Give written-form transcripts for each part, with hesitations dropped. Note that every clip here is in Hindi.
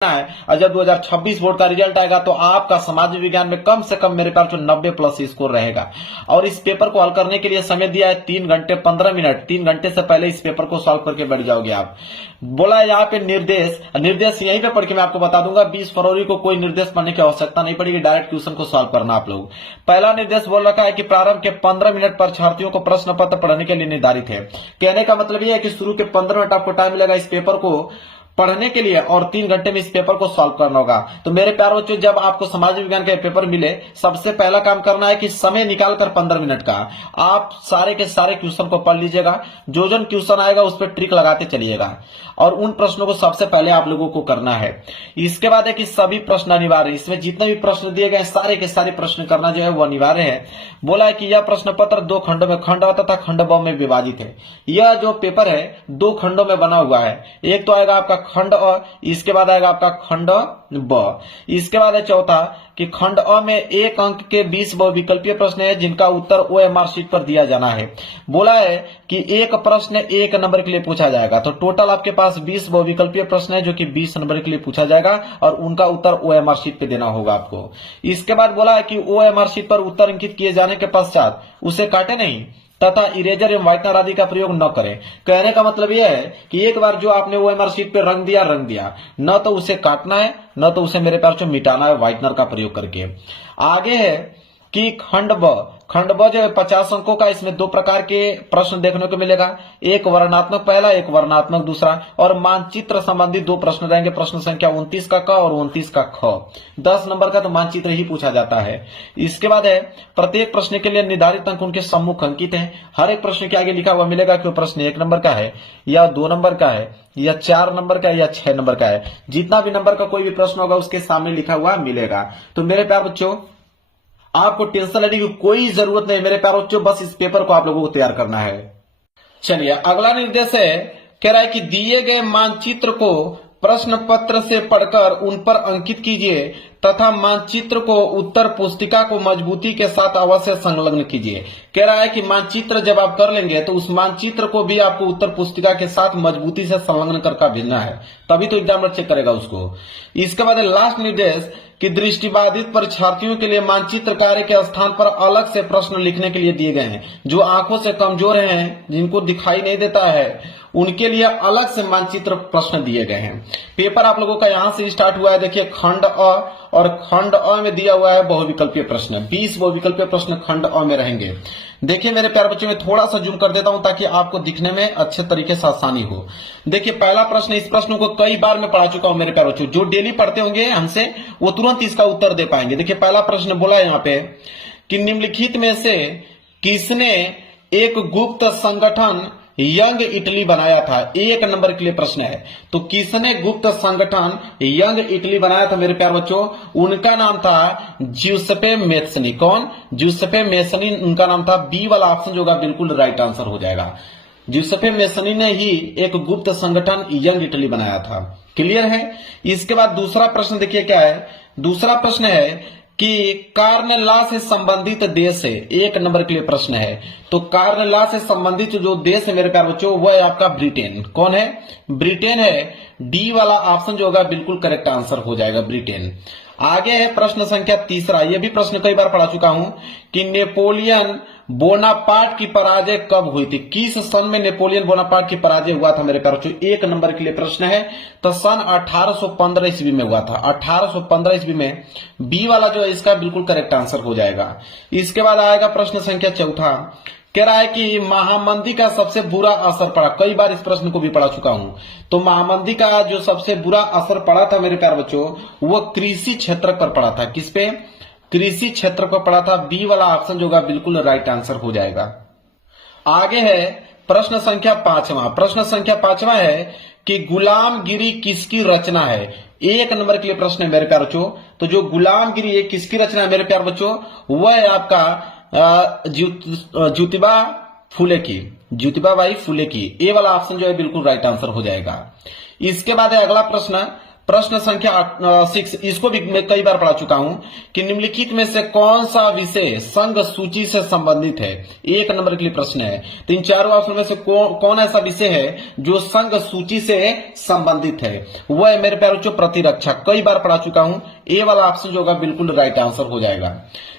है। और जब 2026 बोर्ड का रिजल्ट आएगा तो आपका समाज विज्ञान में कम से कम मेरे पास 90 प्लस स्कोर रहेगा। और इस पेपर को हल करने के लिए समय दिया है 3 घंटे 15 मिनट। 3 घंटे से पहले इस पेपर को सॉल्व करके बैठ जाओगे आप। बोला है यहाँ पे निर्देश यहीं पे पढ़ के मैं आपको बता दूंगा। 20 फरवरी को कोई निर्देश पढ़ने की आवश्यकता नहीं पड़ेगी, डायरेक्ट क्वेश्चन को सॉल्व करना आप लोग। पहला निर्देश बोल रखा है कि प्रारंभ के 15 मिनट परीक्षार्थियों को प्रश्न पत्र पढ़ने के लिए निर्धारित है। कहने का मतलब यह है कि शुरू के 15 मिनट आपको टाइम मिलेगा इस पेपर को पढ़ने के लिए और 3 घंटे में इस पेपर को सॉल्व करना होगा। तो मेरे प्यारे बच्चों, जब आपको समाज विज्ञान का पेपर मिले, सबसे पहला काम करना है कि समय निकालकर 15 मिनट का आप सारे के सारे क्वेश्चन को पढ़ लीजिएगा। जो क्वेश्चन आएगा उस पर ट्रिक लगाते चलिएगा और उन प्रश्नों को सबसे पहले आप लोगों को करना है। इसके बाद है कि सभी प्रश्न अनिवार्य, इसमें जितने भी प्रश्न दिए गए सारे के सारे प्रश्न करना जो है वो अनिवार्य है। बोला है कि यह प्रश्न पत्र 2 खंडों में, खंड अ तथा खंड ब में विभाजित है। यह जो पेपर है 2 खंडों में बना हुआ है। एक तो आएगा आपका खंड अ, इसके बाद आएगा आपका खंड ब। इसके बाद है चौथा कि खंड अ में 1 अंक के 20 बहुविकल्पीय प्रश्न है जिनका उत्तर ओएमआर शीट पर दिया जाना है। बोला है कि एक प्रश्न 1 नंबर के लिए पूछा जाएगा। तो टोटल आपके पास 20 बहुविकल्पीय प्रश्न है जो कि 20 नंबर के लिए पूछा जाएगा और उनका उत्तर ओएमआर शीट पे देना होगा आपको। इसके बाद बोला है कि ओएमआर शीट पर उत्तर अंकित किए जाने के पश्चात उसे काटे नहीं तथा इरेजर एवं व्हाइटनर आदि का प्रयोग न करें। कहने का मतलब यह है कि एक बार जो आपने ओएमआर शीट पे रंग दिया, न तो उसे काटना है न तो उसे मेरे प्यार मिटाना है व्हाइटनर का प्रयोग करके। आगे है कि खंड ब जो है 50 अंकों का, इसमें 2 प्रकार के प्रश्न देखने को मिलेगा। एक वर्णनात्मक पहला, एक वर्णनात्मक दूसरा, और मानचित्र संबंधी 2 प्रश्न रहेंगे। प्रश्न संख्या 29 का क और 29 का ख। 10 नंबर का तो मानचित्र ही पूछा जाता है। इसके बाद है प्रत्येक प्रश्न के लिए निर्धारित अंक उनके सम्मुख अंकित है। हर एक प्रश्न के आगे लिखा हुआ मिलेगा कि वो प्रश्न 1 नंबर का है या 2 नंबर का है या 4 नंबर का है या 6 नंबर का है। जितना भी नंबर का कोई भी प्रश्न होगा उसके सामने लिखा हुआ मिलेगा। तो मेरे प्यार बच्चों, आपको टेंशन लेने की कोई जरूरत नहीं मेरे प्यारे बच्चों, बस इस पेपर को आप लोगों को तैयार करना है। चलिए अगला निर्देश है, कह रहा है कि दिए गए मानचित्र को प्रश्न पत्र से पढ़कर उन पर अंकित कीजिए तथा मानचित्र को उत्तर पुस्तिका को मजबूती के साथ अवश्य संलग्न कीजिए। कह रहा है कि मानचित्र जब आप कर लेंगे तो उस मानचित्र को भी आपको उत्तर पुस्तिका के साथ मजबूती से संलग्न करके भेजना है, तभी तो एग्जामिनर चेक करेगा उसको। इसके बाद लास्ट निर्देश कि दृष्टिबाधित परीक्षार्थियों के लिए मानचित्र कार्य के स्थान पर अलग से प्रश्न लिखने के लिए दिए गए हैं। जो आंखों से कमजोर हैं, जिनको दिखाई नहीं देता है, उनके लिए अलग से मानचित्र प्रश्न दिए गए हैं। पेपर आप लोगों का यहां से स्टार्ट हुआ है। देखिए खंड अ, और खंड अ में दिया हुआ है बहुविकल्पीय प्रश्न। 20 बहुविकल्पीय प्रश्न खंड अ में रहेंगे। देखिए मेरे प्यारे बच्चों, में थोड़ा सा जूम कर देता हूं ताकि आपको दिखने में अच्छे तरीके से आसानी हो। देखिए पहला प्रश्न, इस प्रश्न को कई बार मैं पढ़ा चुका हूं मेरे प्यारे बच्चों। जो डेली पढ़ते होंगे हमसे वो तुरंत इसका उत्तर दे पाएंगे। देखिए पहला प्रश्न बोला है यहाँ पे कि निम्नलिखित में से किसने एक गुप्त संगठन यंग इटली बनाया था। 1 नंबर के लिए प्रश्न है। तो किसने गुप्त संगठन यंग इटली बनाया था मेरे प्यारे बच्चों? उनका नाम था ज्यूसेppe मैत्सनी। कौन? ज्यूसेppe मैत्सनी उनका नाम था। बी वाला ऑप्शन जो होगा बिल्कुल राइट आंसर हो जाएगा। ज्यूसेppe मैत्सनी ने ही एक गुप्त संगठन यंग इटली बनाया था। क्लियर है? इसके बाद दूसरा प्रश्न देखिए क्या है। दूसरा प्रश्न है कि कार्नला से संबंधित देश है। 1 नंबर के लिए प्रश्न है। तो कार्नला से संबंधित जो देश है मेरे प्यारे बच्चों वो है आपका ब्रिटेन। कौन है? ब्रिटेन है। डी वाला ऑप्शन जो होगा बिल्कुल करेक्ट आंसर हो जाएगा, ब्रिटेन। आगे है प्रश्न संख्या 3। यह भी प्रश्न कई बार पढ़ा चुका हूं कि नेपोलियन बोनापार्ट की पराजय कब हुई थी। किस सन में नेपोलियन बोनापार्ट की पराजय हुआ था मेरे प्यारे बच्चों? 1 नंबर के लिए प्रश्न है। तो सन 1815 ईस्वी में हुआ था। 1815 ईस्वी में। बी वाला जो है इसका बिल्कुल करेक्ट आंसर हो जाएगा। इसके बाद आएगा प्रश्न संख्या 4। कह रहा है कि महामंदी का सबसे बुरा असर पड़ा। कई बार इस प्रश्न को भी पढ़ा चुका हूं। तो महामंदी का जो सबसे बुरा असर पड़ा था मेरे प्यारे बच्चों वो कृषि क्षेत्र पर पड़ा था। किस पे? कृषि क्षेत्र पर पड़ा था। बी वाला ऑप्शन जो होगा बिल्कुल राइट आंसर हो जाएगा। आगे है प्रश्न संख्या 5। प्रश्न संख्या 5 है कि गुलामगिरी किसकी रचना है। 1 नंबर के लिए प्रश्न है मेरे प्यारे बच्चों। तो जो गुलामगिरी है किसकी रचना है मेरे प्यारे बच्चों? वह है आपका ज्योतिबा फुले की, ज्योतिबा बाई फुले की। ए वाला ऑप्शन जो है बिल्कुल राइट आंसर हो जाएगा। इसके बाद है अगला प्रश्न। प्रश्न संख्या 6, इसको भी मैं कई बार पढ़ा चुका हूं कि निम्नलिखित में से कौन सा विषय संघ सूची से संबंधित है। 1 नंबर के लिए प्रश्न है। तो इन चारों ऑप्शन में से कौन ऐसा विषय है जो संघ सूची से संबंधित है। वह है मेरे प्यारे बच्चों प्रतिरक्षा। कई बार पढ़ा चुका हूं। ए वाला ऑप्शन जो होगा बिल्कुल राइट आंसर हो जाएगा।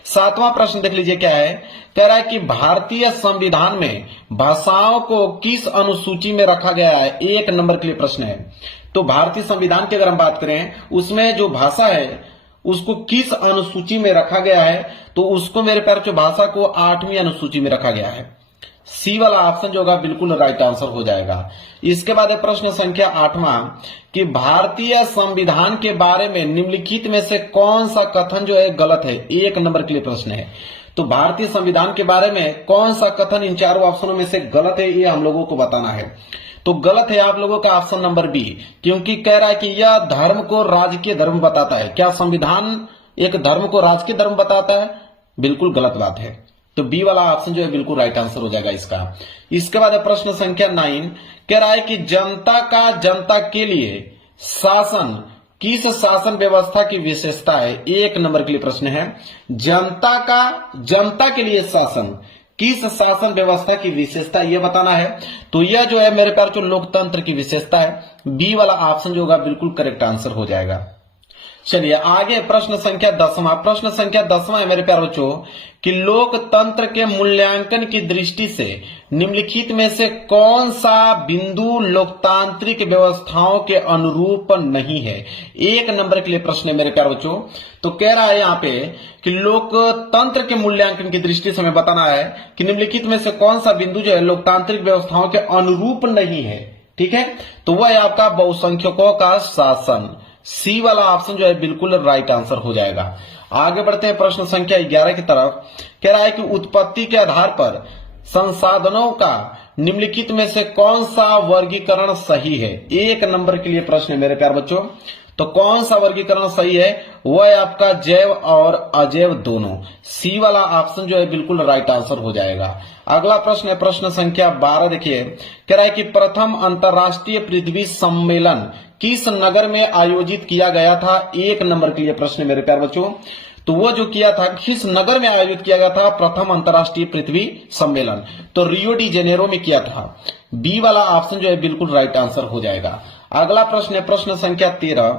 7वां प्रश्न देख लीजिए क्या है। कह रहा है कि भारतीय संविधान में भाषाओं को किस अनुसूची में रखा गया है। 1 नंबर के लिए प्रश्न है। तो भारतीय संविधान की अगर हम बात करें उसमें जो भाषा है उसको किस अनुसूची में रखा गया है, तो उसको मेरे प्यारे बच्चों भाषा को 8वीं अनुसूची में रखा गया है। सी वाला ऑप्शन जो होगा बिल्कुल राइट आंसर हो जाएगा। इसके बाद है प्रश्न संख्या 8वां कि भारतीय संविधान के बारे में निम्नलिखित में से कौन सा कथन जो है गलत है। 1 नंबर के लिए प्रश्न है। तो भारतीय संविधान के बारे में कौन सा कथन इन चारों ऑप्शनों में से गलत है, ये हम लोगों को बताना है। तो गलत है आप लोगों का ऑप्शन नंबर बी, क्योंकि कह रहा है कि यह धर्म को राजकीय धर्म बताता है। क्या संविधान एक धर्म को राजकीय धर्म बताता है? बिल्कुल गलत बात है। तो बी वाला ऑप्शन जो है बिल्कुल राइट आंसर हो जाएगा इसका। इसके बाद है प्रश्न संख्या 9, कह रहा है कि जनता का जनता के लिए शासन किस शासन व्यवस्था की विशेषता है। 1 नंबर के लिए प्रश्न है। जनता का जनता के लिए शासन किस शासन व्यवस्था की विशेषता ये बताना है। तो यह जो है मेरे प्यारे लोकतंत्र की विशेषता है। बी वाला ऑप्शन जो होगा बिल्कुल करेक्ट आंसर हो जाएगा। चलिए आगे प्रश्न संख्या 10वां। प्रश्न संख्या 10वां है मेरे प्यारे बच्चों कि लोकतंत्र के मूल्यांकन की दृष्टि से निम्नलिखित में से कौन सा बिंदु लोकतांत्रिक व्यवस्थाओं के अनुरूप नहीं है। 1 नंबर के लिए प्रश्न है मेरे प्यारे बच्चों। तो कह रहा है यहाँ पे कि लोकतंत्र के मूल्यांकन की दृष्टि से हमें बताना है कि निम्नलिखित में से कौन सा बिंदु जो है लोकतांत्रिक व्यवस्थाओं के अनुरूप नहीं है। ठीक है, तो वह है आपका बहुसंख्यकों का शासन। सी वाला ऑप्शन जो है बिल्कुल राइट आंसर हो जाएगा। आगे बढ़ते हैं प्रश्न संख्या 11 की तरफ। कह रहा है कि उत्पत्ति के आधार पर संसाधनों का निम्नलिखित में से कौन सा वर्गीकरण सही है। 1 नंबर के लिए प्रश्न है मेरे प्यारे बच्चों। तो कौन सा वर्गीकरण सही है, वह है आपका जैव और अजैव दोनों। सी वाला ऑप्शन जो है बिल्कुल राइट आंसर हो जाएगा। अगला प्रश्न है प्रश्न संख्या 12। देखिए कह रहा है कि प्रथम अंतर्राष्ट्रीय पृथ्वी सम्मेलन किस नगर में आयोजित किया गया था। 1 नंबर के लिए प्रश्न मेरे प्यारे बच्चों। तो वो जो किया था किस नगर में आयोजित किया गया था प्रथम अंतर्राष्ट्रीय पृथ्वी सम्मेलन, तो रियो डी जेनेरो में किया था। बी वाला ऑप्शन जो है बिल्कुल राइट आंसर हो जाएगा। अगला प्रश्न है प्रश्न संख्या 13।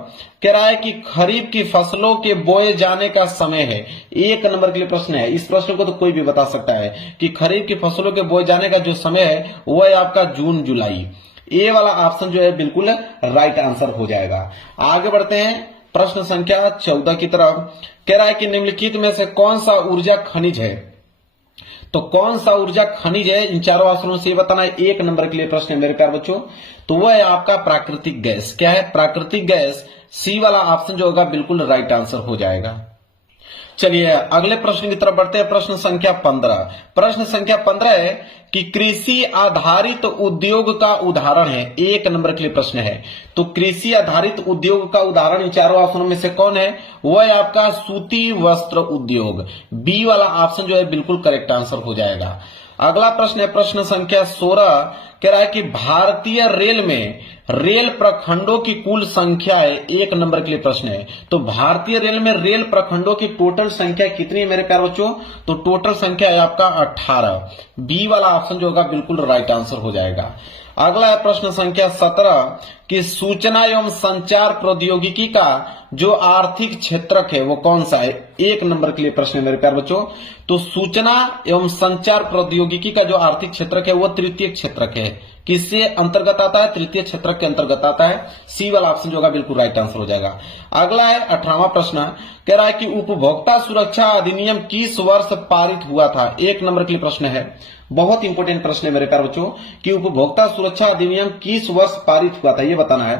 कह रहा है कि खरीफ की फसलों के बोए जाने का समय है। 1 नंबर के लिए प्रश्न है। इस प्रश्न को तो कोई भी बता सकता है कि खरीफ की फसलों के बोए जाने का जो समय है वह है आपका जून जुलाई। ए वाला ऑप्शन जो है बिल्कुल राइट आंसर हो जाएगा। आगे बढ़ते हैं प्रश्न संख्या 14 की तरफ। कह रहा है कि निम्नलिखित में से कौन सा ऊर्जा खनिज है। तो कौन सा ऊर्जा खनिज है इन चारों ऑप्शनों से बताना है। 1 नंबर के लिए प्रश्न है मेरे प्यारे बच्चों। तो वह है आपका प्राकृतिक गैस। क्या है? प्राकृतिक गैस। सी वाला ऑप्शन जो होगा बिल्कुल राइट आंसर हो जाएगा। चलिए अगले प्रश्न की तरफ बढ़ते हैं। प्रश्न संख्या 15। प्रश्न संख्या 15 है कि कृषि आधारित उद्योग का उदाहरण है। 1 नंबर के लिए प्रश्न है। तो कृषि आधारित उद्योग का उदाहरण इन चारों ऑप्शनों में से कौन है? वह है आपका सूती वस्त्र उद्योग। बी वाला ऑप्शन जो है बिल्कुल करेक्ट आंसर हो जाएगा। अगला प्रश्न है प्रश्न संख्या 16। कह रहा है कि भारतीय रेल में रेल प्रखंडों की कुल संख्या है। 1 नंबर के लिए प्रश्न है। तो भारतीय रेल में रेल प्रखंडों की टोटल संख्या कितनी है मेरे प्यारे बच्चों? तो टोटल संख्या है आपका 18। बी वाला ऑप्शन जो होगा बिल्कुल राइट आंसर हो जाएगा। अगला है प्रश्न संख्या 17 कि सूचना एवं संचार प्रौद्योगिकी का जो आर्थिक क्षेत्रक है वो कौन सा है। 1 नंबर के लिए प्रश्न है मेरे प्यारे बच्चों। तो सूचना एवं संचार प्रौद्योगिकी का जो आर्थिक क्षेत्रक है वो तृतीय क्षेत्रक है। किससे अंतर्गत आता है? तृतीय क्षेत्रक के अंतर्गत आता है। सी वाला ऑप्शन जो होगा बिल्कुल राइट आंसर हो जाएगा। अगला है 18वां प्रश्न। कह रहा है कि उपभोक्ता सुरक्षा अधिनियम किस वर्ष पारित हुआ था। 1 नंबर के लिए प्रश्न है। बहुत इंपॉर्टेंट प्रश्न है मेरे प्यारे बच्चों कि उपभोक्ता सुरक्षा अधिनियम किस वर्ष पारित हुआ था ये बताना है।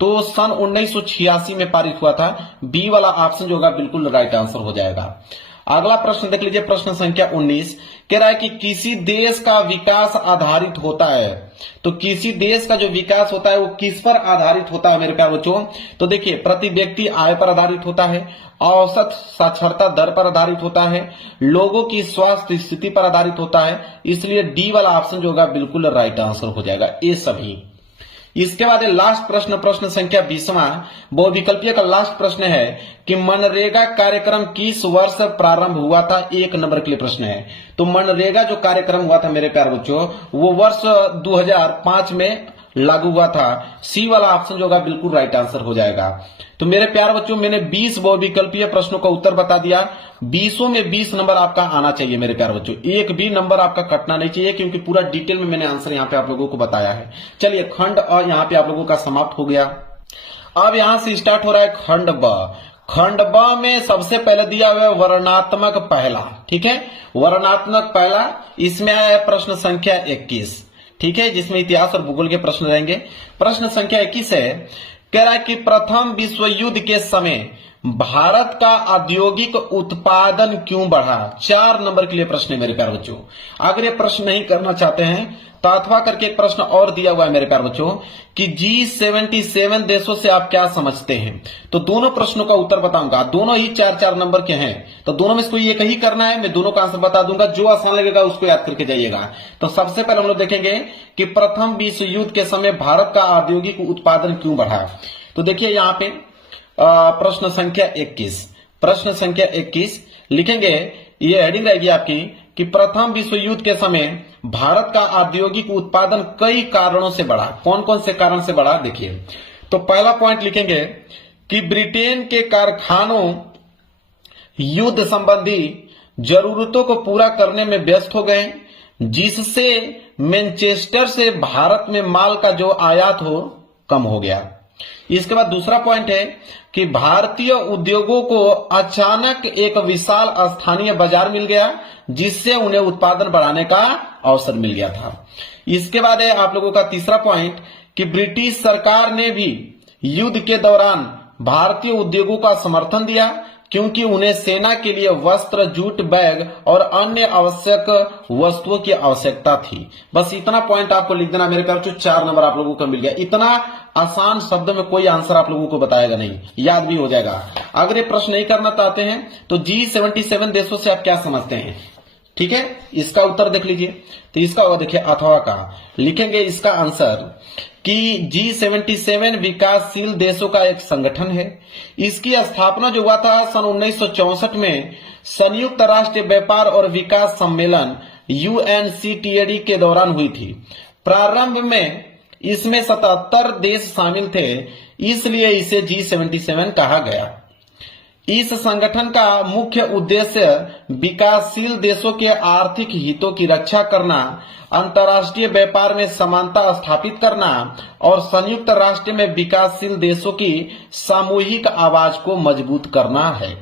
तो सन 1986 में पारित हुआ था। बी वाला ऑप्शन जो होगा बिल्कुल राइट आंसर हो जाएगा। अगला प्रश्न देख लीजिए प्रश्न संख्या 19। कह रहा है कि किसी देश का विकास आधारित होता है। तो किसी देश का जो विकास होता है वो किस पर आधारित होता है मेरे प्यारे बच्चों? तो देखिए प्रति व्यक्ति आय पर आधारित होता है, औसत साक्षरता दर पर आधारित होता है, लोगों की स्वास्थ्य स्थिति पर आधारित होता है। इसलिए डी वाला ऑप्शन जो होगा बिल्कुल राइट आंसर हो जाएगा। ये सभी इसके बाद लास्ट प्रश्न, प्रश्न संख्या 20वां बहुविकल्पीय का लास्ट प्रश्न है कि मनरेगा कार्यक्रम किस वर्ष प्रारंभ हुआ था। 1 नंबर के लिए प्रश्न है। तो मनरेगा जो कार्यक्रम हुआ था मेरे प्यारे बच्चों, वो वर्ष 2005 में लागू हुआ था। सी वाला ऑप्शन जो होगा बिल्कुल राइट आंसर हो जाएगा। तो मेरे प्यारे बच्चों, मैंने 20 बहुविकल्पीय प्रश्नों का उत्तर बता दिया। 20 में 20 नंबर आपका आना चाहिए मेरे प्यारे बच्चों, एक भी नंबर आपका कटना नहीं चाहिए, क्योंकि पूरा डिटेल में मैंने आंसर यहाँ पे आप लोगों को बताया है। चलिए, खंड अ यहाँ पे आप लोगों का समाप्त हो गया। अब यहां से स्टार्ट हो रहा है खंड ब। खंड ब में सबसे पहले दिया हुआ है वर्णात्मक पहला, ठीक है, वर्णात्मक पहला। इसमें आया है प्रश्न संख्या 21, ठीक है, जिसमें इतिहास और भूगोल के प्रश्न रहेंगे। प्रश्न संख्या 21 है, कह रहा है कि प्रथम विश्व युद्ध के समय भारत का औद्योगिक उत्पादन क्यों बढ़ा। 4 नंबर के लिए प्रश्न है मेरे प्यारे बच्चों। अगर ये प्रश्न नहीं करना चाहते हैं तो अथवा करके एक प्रश्न और दिया हुआ है मेरे प्यारे बच्चों कि G77 देशों से आप क्या समझते हैं। तो दोनों प्रश्नों का उत्तर बताऊंगा, दोनों ही 4-4 नंबर के हैं, तो दोनों में से कोई एक ही करना है। मैं दोनों का आंसर बता दूंगा, जो आसान लगेगा उसको याद करके जाइएगा। तो सबसे पहले हम लोग देखेंगे कि प्रथम विश्व युद्ध के समय भारत का औद्योगिक उत्पादन क्यों बढ़ा। तो देखिए यहाँ पे प्रश्न संख्या 21, प्रश्न संख्या 21 लिखेंगे, ये हेडिंग रहेगी आपकी कि प्रथम विश्व युद्ध के समय भारत का औद्योगिक उत्पादन कई कारणों से बढ़ा। कौन कौन से कारण से बढ़ा, देखिए। तो पहला पॉइंट लिखेंगे कि ब्रिटेन के कारखानों युद्ध संबंधी जरूरतों को पूरा करने में व्यस्त हो गए, जिससे मैनचेस्टर से भारत में माल का जो आयात हो कम हो गया। इसके बाद दूसरा पॉइंट है कि भारतीय उद्योगों को अचानक एक विशाल स्थानीय बाजार मिल गया, जिससे उन्हें उत्पादन बढ़ाने का अवसर मिल गया था। इसके बाद है आप लोगों का तीसरा पॉइंट कि ब्रिटिश सरकार ने भी युद्ध के दौरान भारतीय उद्योगों का समर्थन दिया, क्योंकि उन्हें सेना के लिए वस्त्र, जूट, बैग और अन्य आवश्यक वस्तुओं की आवश्यकता थी। बस इतना पॉइंट आपको लिख देना मेरे प्यारे, 4 नंबर आप लोगों को मिल गया। इतना आसान शब्द में कोई आंसर आप लोगों को बताएगा नहीं, याद भी हो जाएगा। अगर ये प्रश्न नहीं करना चाहते हैं तो G77 देशों से आप क्या समझते हैं, ठीक है, इसका उत्तर देख लीजिए। तो इसका देखिए अथवा का लिखेंगे इसका आंसर कि G77 विकासशील देशों का एक संगठन है। इसकी स्थापना जो हुआ था सन 1964 में संयुक्त राष्ट्र व्यापार और विकास सम्मेलन UNCTAD के दौरान हुई थी। प्रारंभ में इसमें 77 देश शामिल थे, इसलिए इसे G77 कहा गया। इस संगठन का मुख्य उद्देश्य विकासशील देशों के आर्थिक हितों की रक्षा करना, अंतर्राष्ट्रीय व्यापार में समानता स्थापित करना और संयुक्त राष्ट्र में विकासशील देशों की सामूहिक आवाज को मजबूत करना है।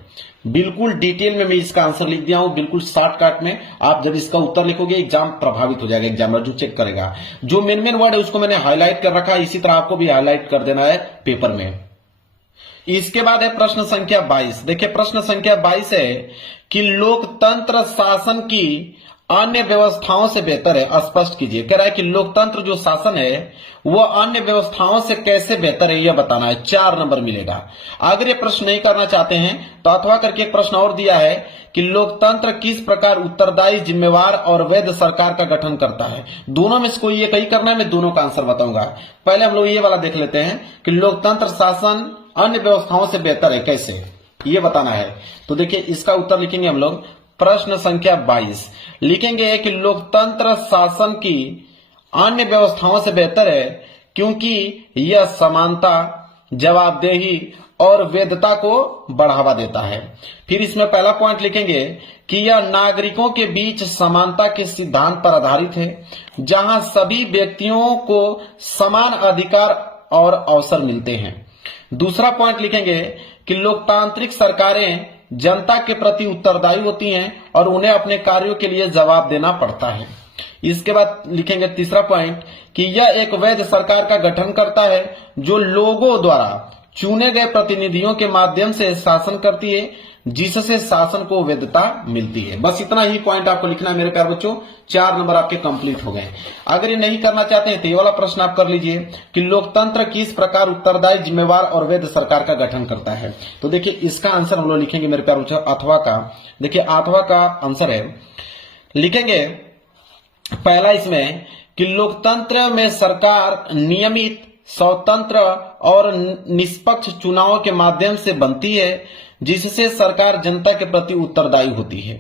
बिल्कुल डिटेल में मैं इसका आंसर लिख दिया हूं, बिल्कुल शॉर्टकट में। आप जब इसका उत्तर लिखोगे एग्जाम प्रभावित हो जाएगा, एग्जामिनर जो चेक करेगा। जो मेन वर्ड है उसको मैंने हाईलाइट कर रखा है, इसी तरह आपको भी हाईलाइट कर देना है पेपर में। इसके बाद है प्रश्न संख्या 22। देखिए प्रश्न संख्या 22 है कि लोकतंत्र शासन की अन्य व्यवस्थाओं से बेहतर है, स्पष्ट कीजिए। कह रहा है कि लोकतंत्र जो शासन है वो अन्य व्यवस्थाओं से कैसे बेहतर है, यह बताना है। 4 नंबर मिलेगा। अगर ये प्रश्न नहीं करना चाहते हैं तो अथवा करके एक प्रश्न और दिया है कि लोकतंत्र किस प्रकार उत्तरदायी, जिम्मेवार और वैध सरकार का गठन करता है। दोनों में से कोई एक ही करना है, मैं दोनों का आंसर बताऊंगा। पहले हम लोग ये वाला देख लेते हैं कि लोकतंत्र शासन अन्य व्यवस्थाओं से बेहतर है कैसे, ये बताना है। तो देखिए इसका उत्तर लिखेंगे हम लोग। प्रश्न संख्या 22 लिखेंगे कि लोकतंत्र शासन की अन्य व्यवस्थाओं से बेहतर है क्योंकि यह समानता, जवाबदेही और वैधता को बढ़ावा देता है। फिर इसमें पहला पॉइंट लिखेंगे कि यह नागरिकों के बीच समानता के सिद्धांत पर आधारित है, जहां सभी व्यक्तियों को समान अधिकार और अवसर मिलते हैं। दूसरा पॉइंट लिखेंगे कि लोकतांत्रिक सरकारें जनता के प्रति उत्तरदायी होती हैं और उन्हें अपने कार्यों के लिए जवाब देना पड़ता है। इसके बाद लिखेंगे तीसरा पॉइंट कि यह एक वैध सरकार का गठन करता है जो लोगों द्वारा चुने गए प्रतिनिधियों के माध्यम से शासन करती है, जिससे शासन को वैधता मिलती है। बस इतना ही पॉइंट आपको लिखना है मेरे प्यारे बच्चों। 4 नंबर आपके कंप्लीट हो गए। अगर ये नहीं करना चाहते हैं तो ये वाला प्रश्न आप कर लीजिए कि लोकतंत्र किस प्रकार उत्तरदायी, जिम्मेवार और वैध सरकार का गठन करता है। तो देखिए इसका आंसर हम लोग लिखेंगे मेरे प्यारे बच्चों अथवा का। देखिए अथवा का आंसर है, लिखेंगे पहला इसमें कि लोकतंत्र में सरकार नियमित, स्वतंत्र और निष्पक्ष चुनाव के माध्यम से बनती है, जिससे सरकार जनता के प्रति उत्तरदायी होती है।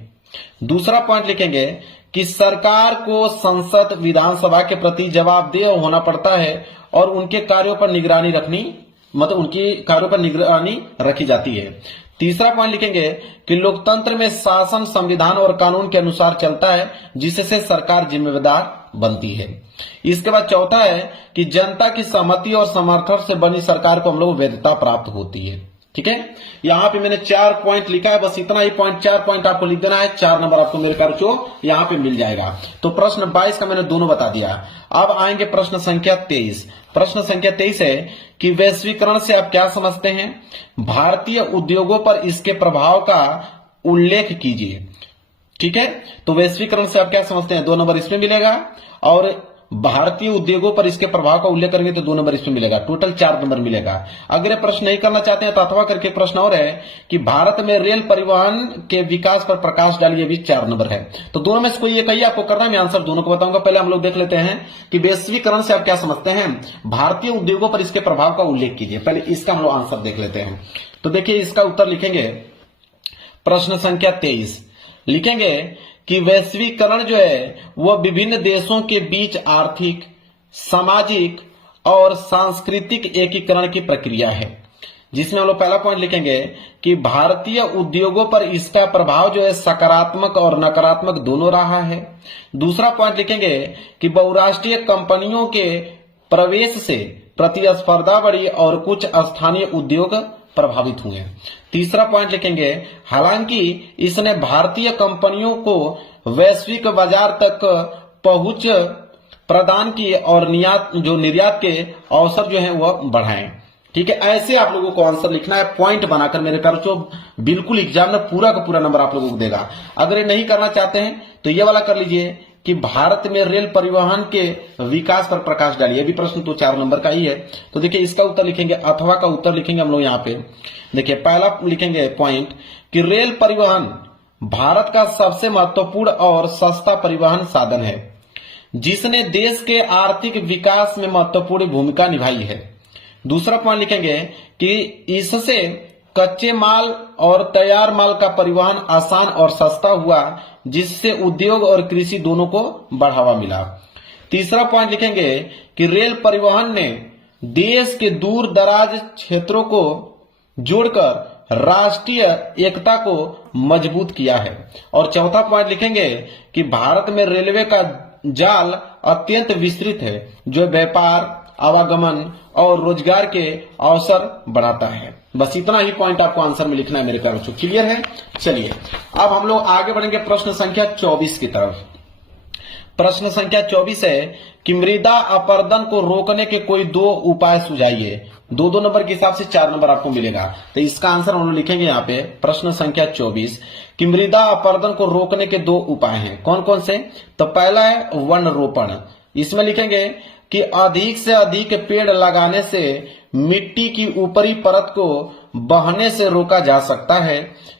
दूसरा पॉइंट लिखेंगे कि सरकार को संसद विधानसभा के प्रति जवाबदेह होना पड़ता है और उनके कार्यों पर निगरानी रखी जाती है। तीसरा पॉइंट लिखेंगे कि लोकतंत्र में शासन संविधान और कानून के अनुसार चलता है, जिससे सरकार जिम्मेदार बनती है। इसके बाद चौथा है कि जनता की सहमति और समर्थन से बनी सरकार को हम लोग वैधता प्राप्त होती है। ठीक है, यहाँ पे मैंने 4 पॉइंट लिखा है, बस इतना ही पॉइंट 4 पॉइंट आपको लिख देना है। 4 नंबर आपको मेरे ख्याल से यहाँ पे मिल जाएगा। तो प्रश्न 22 का मैंने दोनों बता दिया। अब आएंगे प्रश्न संख्या 23। प्रश्न संख्या 23 है कि वैश्वीकरण से आप क्या समझते हैं? भारतीय उद्योगों पर इसके प्रभाव का उल्लेख कीजिए। ठीक है, तो वैश्वीकरण से आप क्या समझते हैं? 2 नंबर इसमें मिलेगा, और भारतीय उद्योगों पर इसके प्रभाव का उल्लेख करेंगे तो 2 नंबर इसमें मिलेगा। टोटल 4 नंबर मिलेगा। अगर ये प्रश्न नहीं करना चाहते हैं तो अथवा करके प्रश्न और है कि भारत में रेल परिवहन के विकास पर प्रकाश डालिए, भी 4 नंबर है। तो दोनों में से कोई एक ही आपको करना है, मैं आंसर दोनों को बताऊंगा। पहले हम लोग देख लेते हैं कि वैश्वीकरण से आप क्या समझते हैं? भारतीय उद्योगों पर इसके प्रभाव का उल्लेख कीजिए। पहले इसका हम लोग आंसर देख लेते हैं। तो देखिए, इसका उत्तर लिखेंगे प्रश्न संख्या 23 लिखेंगे कि वैश्वीकरण जो है वह विभिन्न देशों के बीच आर्थिक, सामाजिक और सांस्कृतिक एकीकरण की प्रक्रिया है, जिसमें हम लोग पहला पॉइंट लिखेंगे कि भारतीय उद्योगों पर इसका प्रभाव जो है सकारात्मक और नकारात्मक दोनों रहा है। दूसरा पॉइंट लिखेंगे कि बहुराष्ट्रीय कंपनियों के प्रवेश से प्रतिस्पर्धा बढ़ी और कुछ स्थानीय उद्योग प्रभावित हुए। तीसरा पॉइंट लिखेंगे, हालांकि इसने भारतीय कंपनियों को वैश्विक बाजार तक पहुंच प्रदान की और निर्यात के अवसर जो है वह बढ़ाए। ठीक है, ऐसे आप लोगों को आंसर लिखना है पॉइंट बनाकर। मेरे प्यारे बच्चों, बिल्कुल एग्जाम में पूरा का पूरा नंबर आप लोगों को देगा। अगर ये नहीं करना चाहते हैं तो ये वाला कर लीजिए कि भारत में रेल परिवहन के विकास पर प्रकाश डालिए। भी प्रश्न तो 4 नंबर का ही है। तो देखिए, इसका उत्तर लिखेंगे, अथवा का उत्तर लिखेंगे हम लोग यहाँ पे। देखिए, पहला लिखेंगे पॉइंट कि रेल परिवहन भारत का सबसे महत्वपूर्ण और सस्ता परिवहन साधन है, जिसने देश के आर्थिक विकास में महत्वपूर्ण भूमिका निभाई है। दूसरा पॉइंट लिखेंगे कि इससे कच्चे माल और तैयार माल का परिवहन आसान और सस्ता हुआ, जिससे उद्योग और कृषि दोनों को बढ़ावा मिला। तीसरा पॉइंट लिखेंगे कि रेल परिवहन ने देश के दूर दराज क्षेत्रों को जोड़कर राष्ट्रीय एकता को मजबूत किया है। और चौथा पॉइंट लिखेंगे कि भारत में रेलवे का जाल अत्यंत विस्तृत है, जो व्यापार, आवागमन और रोजगार के अवसर बढ़ाता है। बस इतना ही पॉइंट आपको आंसर में लिखना है मेरे प्यारे बच्चों। क्लियर है? चलिए, अब हम लोग आगे बढ़ेंगे प्रश्न संख्या 24 की तरफ। प्रश्न संख्या 24 है कि मृदा अपरदन को रोकने के कोई 2 उपाय सुझाइए। 2-2 नंबर के हिसाब से 4 नंबर आपको मिलेगा। तो इसका आंसर हम लोग लिखेंगे यहाँ पे प्रश्न संख्या 24 कि मृदा अपरदन को रोकने के 2 उपाय हैं। कौन कौन से? तो पहला है वन रोपण। इसमें लिखेंगे कि अधिक से अधिक पेड़ लगाने से मिट्टी की ऊपरी परत को बहने से रोका जा सकता है,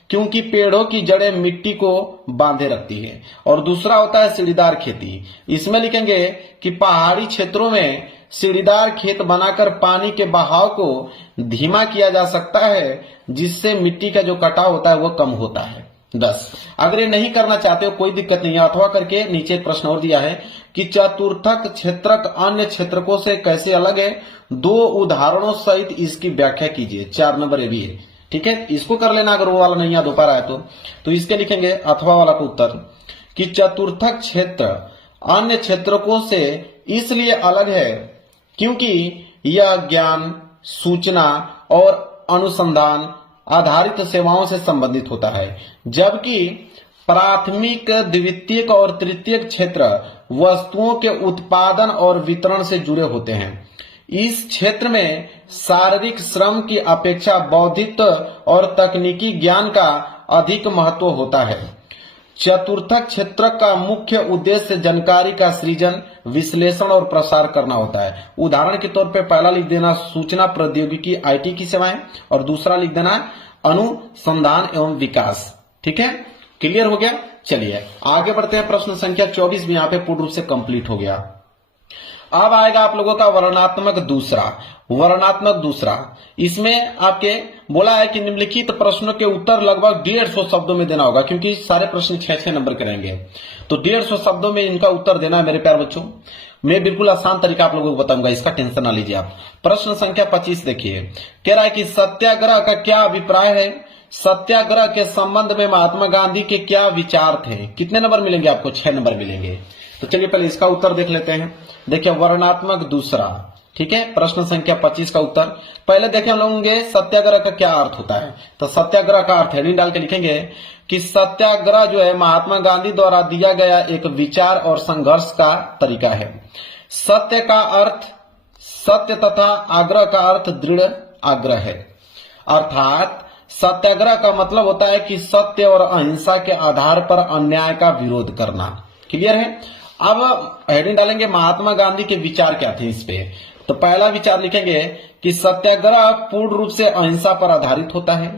क्योंकि पेड़ों की जड़ें मिट्टी को बांधे रखती है। और दूसरा होता है सीढ़ीदार खेती। इसमें लिखेंगे कि पहाड़ी क्षेत्रों में सीढ़ीदार खेत बनाकर पानी के बहाव को धीमा किया जा सकता है, जिससे मिट्टी का जो कटाव होता है वो कम होता है। 10। अगर ये नहीं करना चाहते हो कोई दिक्कत नहीं है, अथवा करके नीचे एक प्रश्न और दिया है कि चतुर्थक क्षेत्रक अन्य क्षेत्रकों से कैसे अलग है, 2 उदाहरणों सहित इसकी व्याख्या कीजिए। 4 नंबर ये भी है। ठीक है, इसको कर लेना अगर वो वाला नहीं याद हो पा रहा है तो इसके लिखेंगे अथवा वाला का उत्तर कि चतुर्थक क्षेत्र अन्य क्षेत्रकों से इसलिए अलग है क्योंकि यह ज्ञान, सूचना और अनुसंधान आधारित सेवाओं से संबंधित होता है, जबकि प्राथमिक, द्वितीयक और तृतीयक क्षेत्र वस्तुओं के उत्पादन और वितरण से जुड़े होते हैं। इस क्षेत्र में शारीरिक श्रम की अपेक्षा बौद्धिक और तकनीकी ज्ञान का अधिक महत्व होता है। चतुर्थक क्षेत्र का मुख्य उद्देश्य जानकारी का सृजन, विश्लेषण और प्रसार करना होता है। उदाहरण के तौर पे पहला लिख देना सूचना प्रौद्योगिकी IT की सेवाएं, और दूसरा लिख देना अनुसंधान एवं विकास। ठीक है, क्लियर हो गया? चलिए आगे बढ़ते हैं। प्रश्न संख्या 24 भी यहाँ पे पूर्ण रूप से कंप्लीट हो गया। अब आएगा आप लोगों का वर्णनात्मक दूसरा। वर्णनात्मक दूसरा, इसमें आपके बोला है कि निम्नलिखित प्रश्नों के उत्तर लगभग 150 शब्दों में देना होगा, क्योंकि सारे प्रश्न 6-6 नंबर के रहेंगे, तो 150 शब्दों में इनका उत्तर देना है मेरे प्यारे बच्चों। मैं बिल्कुल आसान तरीका आप लोगों को बताऊंगा, इसका टेंशन ना लीजिए आप। प्रश्न संख्या 25 देखिए, कह रहा है कि सत्याग्रह का क्या अभिप्राय है, सत्याग्रह के संबंध में महात्मा गांधी के क्या विचार थे। कितने नंबर मिलेंगे आपको? 6 नंबर मिलेंगे। तो चलिए पहले इसका उत्तर देख लेते हैं। देखिए वर्णनात्मक दूसरा, ठीक है, प्रश्न संख्या 25 का उत्तर पहले देखें लोगे सत्याग्रह का क्या अर्थ होता है। तो सत्याग्रह का अर्थ हेडिंग डाल के लिखेंगे कि सत्याग्रह जो है महात्मा गांधी द्वारा दिया गया एक विचार और संघर्ष का तरीका है। सत्य का अर्थ सत्य तथा आग्रह का अर्थ दृढ़ आग्रह है, अर्थात सत्याग्रह का मतलब होता है कि सत्य और अहिंसा के आधार पर अन्याय का विरोध करना। क्लियर है? अब हेडिंग डालेंगे महात्मा गांधी के विचार क्या थे इस पे। तो पहला विचार लिखेंगे कि सत्याग्रह पूर्ण रूप से अहिंसा पर आधारित होता है।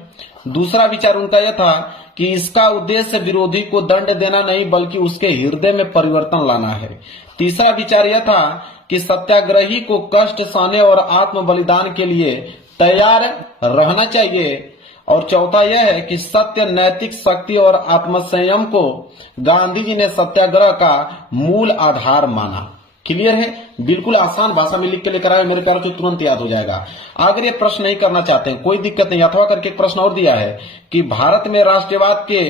दूसरा विचार उनका यह था कि इसका उद्देश्य विरोधी को दंड देना नहीं बल्कि उसके हृदय में परिवर्तन लाना है। तीसरा विचार यह था कि सत्याग्रही को कष्ट सहने और आत्म बलिदान के लिए तैयार रहना चाहिए। और चौथा यह है कि सत्य, नैतिक शक्ति और आत्मसंयम को गांधी जी ने सत्याग्रह का मूल आधार माना। क्लियर है? बिल्कुल आसान भाषा में लिख के लेकर आए मेरे प्यारों, तो तुरंत याद हो जाएगा। अगर ये प्रश्न नहीं करना चाहते हैं कोई दिक्कत नहीं, अथवा करके एक प्रश्न और दिया है कि भारत में राष्ट्रवाद के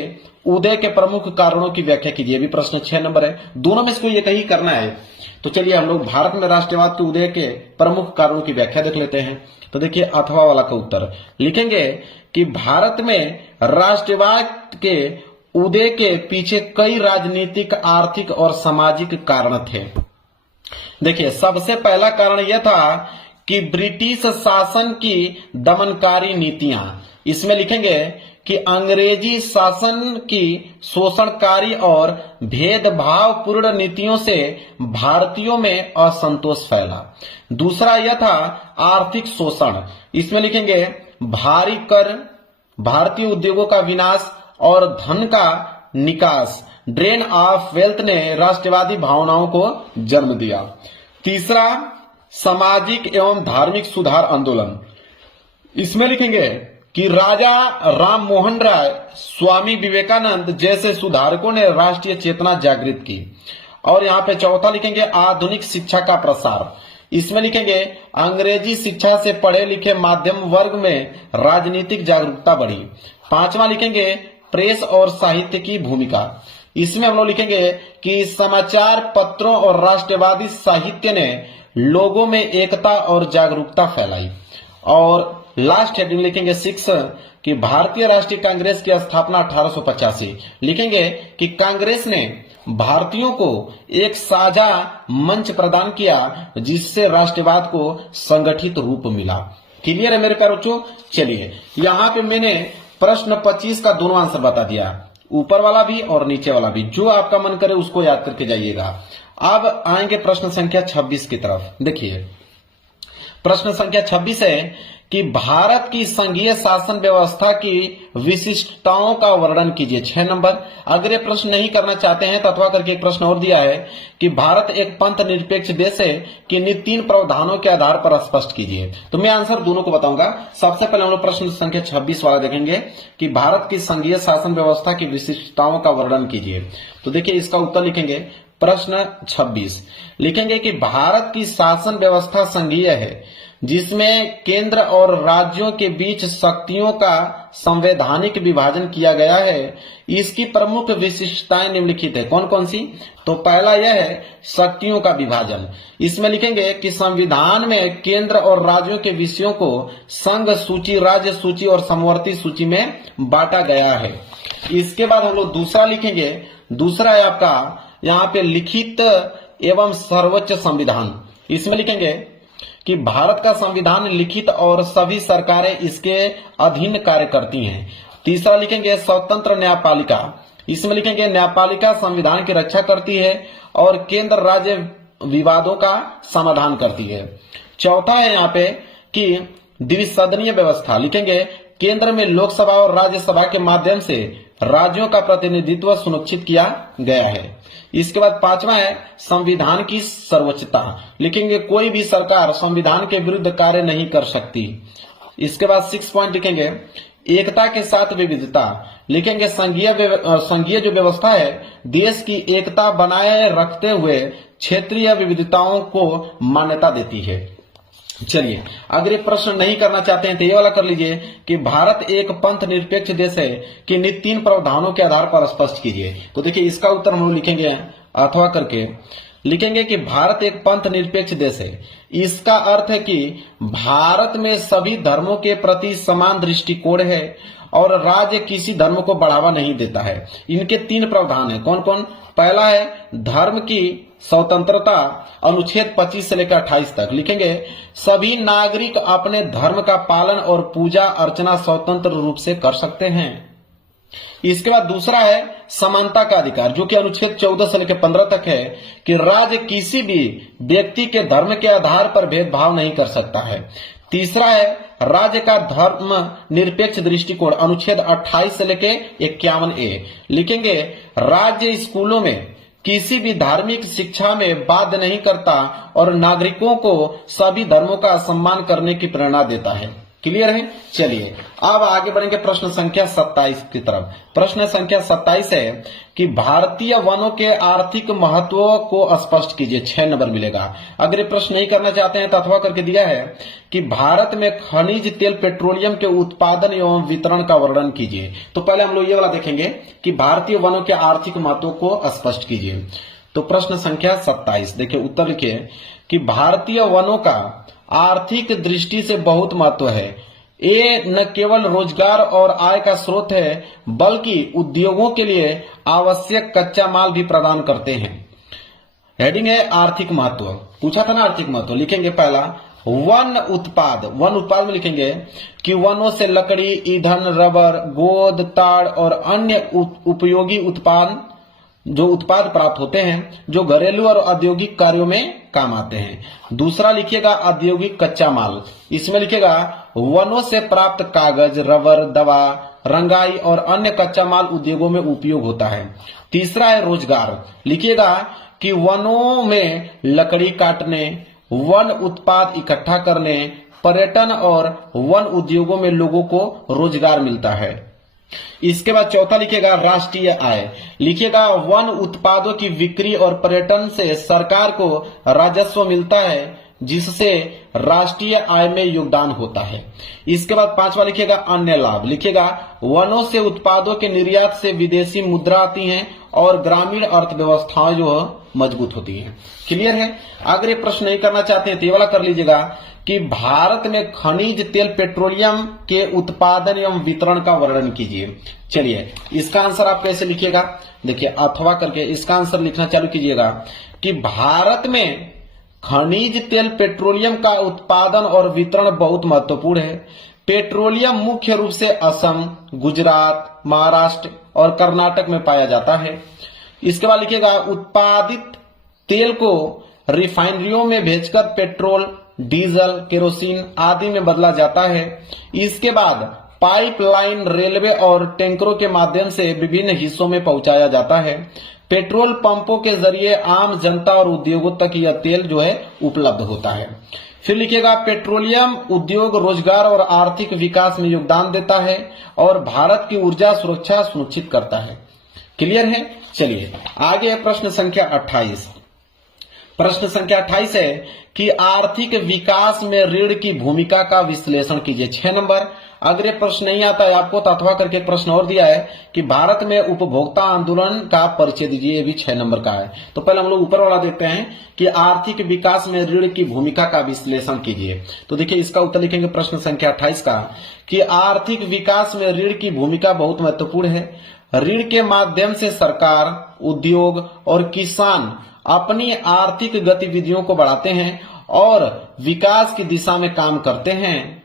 उदय के प्रमुख कारणों की व्याख्या कीजिए। भी प्रश्न 6 नंबर है, दोनों में से कोई एक ही करना है। तो चलिए हम लोग भारत में राष्ट्रवाद के उदय के प्रमुख कारणों की व्याख्या देख लेते हैं। तो देखिए अथवा वाला का उत्तर लिखेंगे कि भारत में राष्ट्रवाद के उदय के पीछे कई राजनीतिक, आर्थिक और सामाजिक कारण थे। देखिए सबसे पहला कारण यह था कि ब्रिटिश शासन की दमनकारी नीतियां, इसमें लिखेंगे कि अंग्रेजी शासन की शोषणकारी और भेदभावपूर्ण नीतियों से भारतीयों में असंतोष फैला। दूसरा यह था आर्थिक शोषण, इसमें लिखेंगे भारी कर, भारतीय उद्योगों का विनाश और धन का निकास, ड्रेन ऑफ वेल्थ ने राष्ट्रवादी भावनाओं को जन्म दिया। तीसरा सामाजिक एवं धार्मिक सुधार आंदोलन, इसमें लिखेंगे कि राजा राम मोहन राय, स्वामी विवेकानंद जैसे सुधारकों ने राष्ट्रीय चेतना जागृत की। और यहाँ पे चौथा लिखेंगे आधुनिक शिक्षा का प्रसार, इसमें लिखेंगे अंग्रेजी शिक्षा से पढ़े लिखे मध्यम वर्ग में राजनीतिक जागरूकता बढ़ी। पांचवा लिखेंगे प्रेस और साहित्य की भूमिका, इसमें हम लोग लिखेंगे कि समाचार पत्रों और राष्ट्रवादी साहित्य ने लोगों में एकता और जागरूकता फैलाई। और लास्ट हेडिंग लिखेंगे 6 कि भारतीय राष्ट्रीय कांग्रेस की स्थापना 1885, लिखेंगे कि कांग्रेस ने भारतीयों को एक साझा मंच प्रदान किया जिससे राष्ट्रवाद को संगठित रूप मिला। क्लियर है मेरे प्यारे बच्चों? चलिए यहाँ पे मैंने प्रश्न 25 का दोनों आंसर बता दिया, ऊपर वाला भी और नीचे वाला भी, जो आपका मन करे उसको याद करके जाइएगा। अब आएंगे प्रश्न संख्या 26 की तरफ। देखिए प्रश्न संख्या 26 है कि भारत की संघीय शासन व्यवस्था की विशिष्टताओं का वर्णन कीजिए। 6 नंबर। अगर ये प्रश्न नहीं करना चाहते हैं तो अथवा करके एक प्रश्न और दिया है कि भारत एक पंथ निरपेक्ष देश है कि इन 3 प्रावधानों के आधार पर स्पष्ट कीजिए। तो मैं आंसर दोनों को बताऊंगा। सबसे पहले हम लोग प्रश्न संख्या 26 वाला देखेंगे कि भारत की संघीय शासन व्यवस्था की विशिष्टताओं का वर्णन कीजिए। तो देखिए इसका उत्तर लिखेंगे प्रश्न 26, लिखेंगे कि भारत की शासन व्यवस्था संघीय है जिसमें केंद्र और राज्यों के बीच शक्तियों का संवैधानिक विभाजन किया गया है। इसकी प्रमुख विशिष्टताएं निम्नलिखित है। कौन कौन सी? तो पहला यह है शक्तियों का विभाजन, इसमें लिखेंगे कि संविधान में केंद्र और राज्यों के विषयों को संघ सूची, राज्य सूची और समवर्ती सूची में बांटा गया है। इसके बाद हम लोग दूसरा लिखेंगे, दूसरा है आपका यहाँ पे लिखित एवं सर्वोच्च संविधान, इसमें लिखेंगे कि भारत का संविधान लिखित और सभी सरकारें इसके अधीन कार्य करती हैं। तीसरा लिखेंगे स्वतंत्र न्यायपालिका, इसमें लिखेंगे न्यायपालिका संविधान की रक्षा करती है और केंद्र राज्य विवादों का समाधान करती है। चौथा है यहाँ पे कि द्विसदनीय व्यवस्था, लिखेंगे केंद्र में लोकसभा और राज्यसभा के माध्यम से राज्यों का प्रतिनिधित्व सुनिश्चित किया गया है। इसके बाद पांचवा है संविधान की सर्वोच्चता। लिखेंगे कोई भी सरकार संविधान के विरुद्ध कार्य नहीं कर सकती। इसके बाद 6 पॉइंट लिखेंगे एकता के साथ विविधता। लिखेंगे संघीय जो व्यवस्था है देश की एकता बनाए रखते हुए क्षेत्रीय विविधताओं को मान्यता देती है। चलिए अगर ये प्रश्न नहीं करना चाहते हैं तो ये वाला कर लीजिए कि भारत एक पंथ निरपेक्ष देश है कि इन 3 प्रावधानों के आधार पर स्पष्ट कीजिए। तो देखिए इसका उत्तर हम लोग लिखेंगे अथवा करके लिखेंगे कि भारत एक पंथ निरपेक्ष देश है। इसका अर्थ है कि भारत में सभी धर्मों के प्रति समान दृष्टिकोण है और राज्य किसी धर्म को बढ़ावा नहीं देता है। इनके 3 प्रावधान है, कौन कौन? पहला है धर्म की स्वतंत्रता, अनुच्छेद 25 से लेकर 28 तक। लिखेंगे सभी नागरिक अपने धर्म का पालन और पूजा अर्चना स्वतंत्र रूप से कर सकते हैं। इसके बाद दूसरा है समानता का अधिकार, जो कि अनुच्छेद 14 से लेकर 15 तक है कि राज्य किसी भी व्यक्ति के धर्म के आधार पर भेदभाव नहीं कर सकता है। तीसरा है राज्य का धर्म निरपेक्ष दृष्टिकोण, अनुच्छेद 28 से लेकर 51A। लिखेंगे राज्य स्कूलों में किसी भी धार्मिक शिक्षा में बाध्य नहीं करता और नागरिकों को सभी धर्मों का सम्मान करने की प्रेरणा देता है। क्लियर है? चलिए अब आगे बढ़ेंगे प्रश्न संख्या 27 की तरफ। प्रश्न संख्या 27 है कि भारतीय वनों के आर्थिक महत्व को स्पष्ट कीजिए। 6 नंबर मिलेगा। अगर ये प्रश्न नहीं करना चाहते हैं तो अथवा करके दिया है कि भारत में खनिज तेल पेट्रोलियम के उत्पादन एवं वितरण का वर्णन कीजिए। तो पहले हम लोग ये वाला देखेंगे कि भारतीय वनों के आर्थिक महत्व को स्पष्ट कीजिए। तो प्रश्न संख्या 27 देखिए, उत्तर लिखिए कि भारतीय वनों का आर्थिक दृष्टि से बहुत महत्व है। ये न केवल रोजगार और आय का स्रोत है बल्कि उद्योगों के लिए आवश्यक कच्चा माल भी प्रदान करते हैं। हेडिंग है आर्थिक महत्व। पूछा था ना आर्थिक महत्व। लिखेंगे पहला वन उत्पाद। वन उत्पाद में लिखेंगे कि वनों से लकड़ी, ईंधन, रबर, गोंद, ताड़ और अन्य उपयोगी उत्पाद प्राप्त होते हैं जो घरेलू और औद्योगिक कार्यों में काम आते हैं। दूसरा लिखिएगा औद्योगिक कच्चा माल। इसमें लिखिएगा वनों से प्राप्त कागज, रबर, दवा, रंगाई और अन्य कच्चा माल उद्योगों में उपयोग होता है। तीसरा है रोजगार। लिखिएगा कि वनों में लकड़ी काटने, वन उत्पाद इकट्ठा करने, पर्यटन और वन उद्योगों में लोगों को रोजगार मिलता है। इसके बाद चौथा लिखिएगा राष्ट्रीय आय। लिखिएगा वन उत्पादों की बिक्री और पर्यटन से सरकार को राजस्व मिलता है जिससे राष्ट्रीय आय में योगदान होता है। इसके बाद पांचवा लिखिएगा अन्य लाभ। लिखिएगा वनों से उत्पादों के निर्यात से विदेशी मुद्रा आती है और ग्रामीण अर्थव्यवस्थाएं जो मजबूत होती है। क्लियर है? अगर ये प्रश्न नहीं करना चाहते हैं तो ये वाला कर लीजिएगा कि भारत में खनिज तेल पेट्रोलियम के उत्पादन एवं वितरण का वर्णन कीजिए। चलिए इसका आंसर आप कैसे लिखिएगा? देखिए अथवा करके इसका आंसर लिखना चालू कीजिएगा कि भारत में खनिज तेल पेट्रोलियम का उत्पादन और वितरण बहुत महत्वपूर्ण है। पेट्रोलियम मुख्य रूप से असम, गुजरात, महाराष्ट्र और कर्नाटक में पाया जाता है। इसके बाद लिखिएगा उत्पादित तेल को रिफाइनरियों में भेजकर पेट्रोल, डीजल, केरोसिन आदि में बदला जाता है। इसके बाद पाइपलाइन, रेलवे और टैंकरों के माध्यम से विभिन्न हिस्सों में पहुंचाया जाता है। पेट्रोल पंपों के जरिए आम जनता और उद्योगों तक यह तेल जो है उपलब्ध होता है। फिर लिखिएगा पेट्रोलियम उद्योग रोजगार और आर्थिक विकास में योगदान देता है और भारत की ऊर्जा सुरक्षा सुनिश्चित करता है। क्लियर है? चलिए आगे प्रश्न संख्या 28। प्रश्न संख्या 28 है कि आर्थिक विकास में ऋण की भूमिका का विश्लेषण कीजिए। 6 नंबर। अगर ये प्रश्न नहीं आता है आपको तो अथवा करके एक प्रश्न और दिया है कि भारत में उपभोक्ता आंदोलन का परिचय दीजिए। ये भी 6 नंबर का है। तो पहले हम लोग ऊपर वाला देखते हैं कि आर्थिक विकास में ऋण की भूमिका का विश्लेषण कीजिए। तो देखिए इसका उत्तर लिखेंगे प्रश्न संख्या 28 का कि आर्थिक विकास में ऋण की भूमिका बहुत महत्वपूर्ण है। ऋण के माध्यम से सरकार, उद्योग और किसान अपनी आर्थिक गतिविधियों को बढ़ाते हैं और विकास की दिशा में काम करते हैं।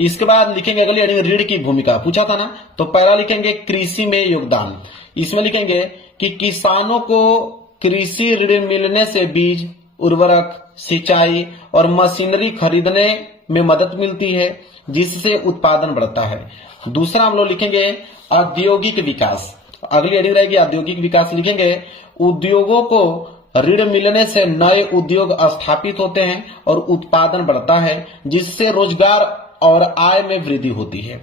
इसके बाद लिखेंगे अगली ऋण की भूमिका। पूछा था ना, तो पहला लिखेंगे कृषि में योगदान। इसमें लिखेंगे कि किसानों को कृषि ऋण मिलने से बीज, उर्वरक, सिंचाई और मशीनरी खरीदने में मदद मिलती है जिससे उत्पादन बढ़ता है। दूसरा हम लोग लिखेंगे औद्योगिक विकास। अगली हेडिंग रहेगी औद्योगिक विकास। लिखेंगे उद्योगों को ऋण मिलने से नए उद्योग स्थापित होते हैं और उत्पादन बढ़ता है, जिससे रोजगार और आय में वृद्धि होती है।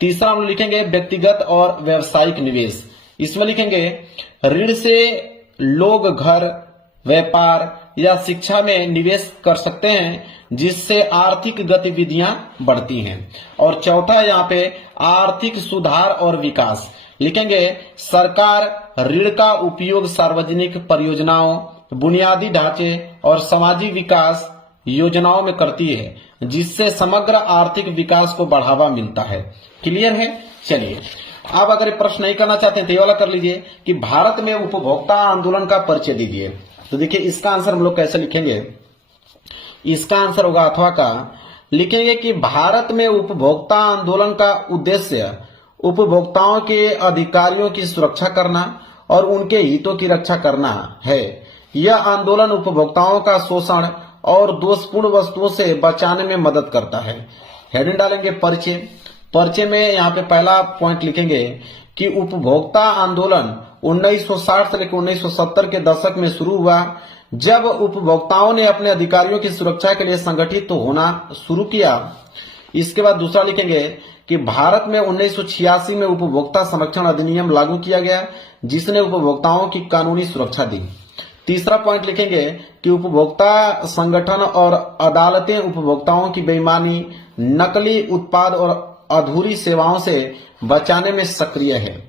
तीसरा हम लिखेंगे व्यक्तिगत और व्यावसायिक निवेश। इसमें लिखेंगे ऋण से लोग घर, व्यापार या शिक्षा में निवेश कर सकते हैं, जिससे आर्थिक गतिविधियां बढ़ती हैं। और चौथा यहाँ पे आर्थिक सुधार और विकास। लिखेंगे सरकार ऋण का उपयोग सार्वजनिक परियोजनाओं, बुनियादी ढांचे और सामाजिक विकास योजनाओं में करती है, जिससे समग्र आर्थिक विकास को बढ़ावा मिलता है। क्लियर है? चलिए अब अगर प्रश्न नहीं करना चाहते हैं तो ये वाला कर लीजिए कि भारत में उपभोक्ता आंदोलन का परिचय दीजिए। तो देखिए इसका आंसर हम लोग कैसे लिखेंगे, इसका आंसर होगा अथवा का। लिखेंगे कि भारत में उपभोक्ता आंदोलन का उद्देश्य उपभोक्ताओं के अधिकारियों की सुरक्षा करना और उनके हितों की रक्षा करना है। यह आंदोलन उपभोक्ताओं का शोषण और दोषपूर्ण वस्तुओं से बचाने में मदद करता है। हेडिंग डालेंगे परिचय। परिचय में यहाँ पे पहला पॉइंट लिखेंगे कि उपभोक्ता आंदोलन 1960 से लेकर 1970 के दशक में शुरू हुआ, जब उपभोक्ताओं ने अपने अधिकारियों की सुरक्षा के लिए संगठित होना शुरू किया। इसके बाद दूसरा लिखेंगे कि भारत में 1986 में उपभोक्ता संरक्षण अधिनियम लागू किया गया, जिसने उपभोक्ताओं की कानूनी सुरक्षा दी। तीसरा पॉइंट लिखेंगे कि उपभोक्ता संगठन और अदालतें उपभोक्ताओं की बेईमानी, नकली उत्पाद और अधूरी सेवाओं से बचाने में सक्रिय है।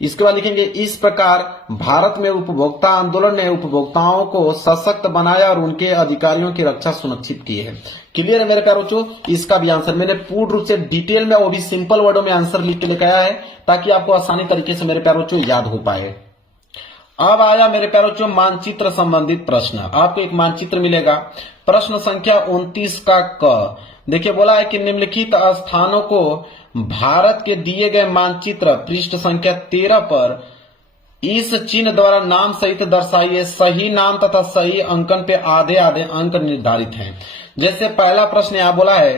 इसके बाद लिखेंगे इस प्रकार भारत में उपभोक्ता आंदोलन ने उपभोक्ताओं को सशक्त बनाया और उनके अधिकारियों की रक्षा सुनिश्चित की है। क्लियर है मेरे प्यारे बच्चों? इसका भी आंसर मैंने पूर्ण रूप से डिटेल में, वो भी सिंपल वर्डों में आंसर लिख के लेकर आया है, ताकि आपको आसानी तरीके से मेरे प्यारे बच्चों याद हो पाए। अब आया मेरे प्यारे बच्चों मानचित्र संबंधित प्रश्न। आपको एक मानचित्र मिलेगा, प्रश्न संख्या 29 का क। देखिए बोला है कि निम्नलिखित स्थानों को भारत के दिए गए मानचित्र पृष्ठ संख्या 13 पर इस चिन्ह द्वारा नाम सहित दर्शाइए। सही नाम तथा सही अंकन पे आधे आधे अंक निर्धारित हैं। जैसे पहला प्रश्न यहां बोला है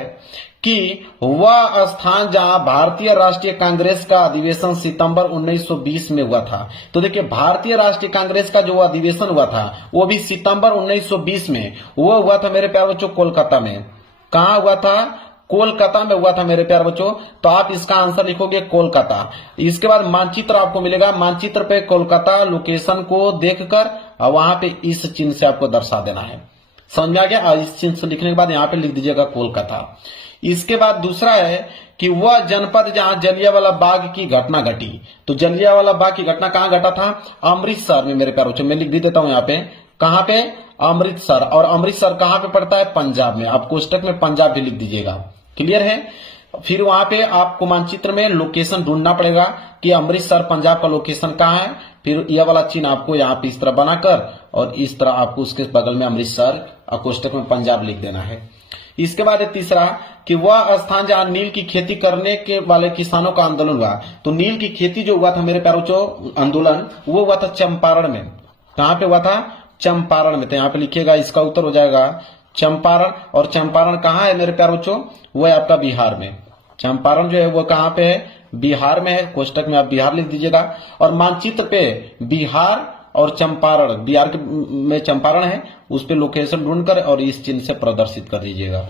कि वह स्थान जहां भारतीय राष्ट्रीय कांग्रेस का अधिवेशन सितंबर 1920 में हुआ था। तो देखिए भारतीय राष्ट्रीय कांग्रेस का जो अधिवेशन हुआ था वो भी सितंबर 1920 में वो हुआ था मेरे प्यारे बच्चों कोलकाता में। कहां हुआ था? कोलकाता में हुआ था मेरे प्यारे बच्चों। तो आप इसका आंसर लिखोगे कोलकाता। इसके बाद मानचित्र आपको मिलेगा, मानचित्र पे कोलकाता लोकेशन को देखकर वहां पे इस चिन्ह से आपको दर्शा देना है। समझ में आ गया? इस चिन्ह से लिखने के बाद यहाँ पे लिख दीजिएगा कोलकाता। इसके बाद दूसरा है कि वह जनपद जहां जलियांवाला बाग की घटना घटी। तो जलियांवाला बाग की घटना कहां घटा था? अमृतसर में मेरे प्यारे बच्चों। मैं लिख भी देता हूं यहाँ पे, कहां पे? अमृतसर। और अमृतसर कहां पे पड़ता है? पंजाब में। आप कोष्टक में पंजाब भी लिख दीजिएगा। क्लियर है? फिर वहां पे आपको मानचित्र में लोकेशन ढूंढना पड़ेगा कि अमृतसर पंजाब का लोकेशन कहां है। फिर यह वाला चिन्ह आपको यहाँ पे इस तरह बनाकर और इस तरह आपको उसके बगल में अमृतसर और कोष्टक में पंजाब लिख देना है। इसके बाद तीसरा कि वह स्थान जहां नील की खेती करने के वाले किसानों का आंदोलन हुआ। तो नील की खेती जो हुआ था मेरे प्यारे बच्चों आंदोलन, वो हुआ था चंपारण में। कहां पे हुआ था? चंपारण में। तो यहाँ पे लिखिएगा, इसका उत्तर हो जाएगा चंपारण। और चंपारण कहाँ है मेरे प्यारे बच्चों? वो है आपका बिहार में। चंपारण जो है वो कहाँ पे है? बिहार में है। कोष्टक में आप बिहार लिख दीजिएगा। और मानचित्र पे बिहार और चंपारण, बिहार के में चंपारण है, उस पे लोकेशन ढूंढकर और इस चिन्ह से प्रदर्शित कर दीजिएगा।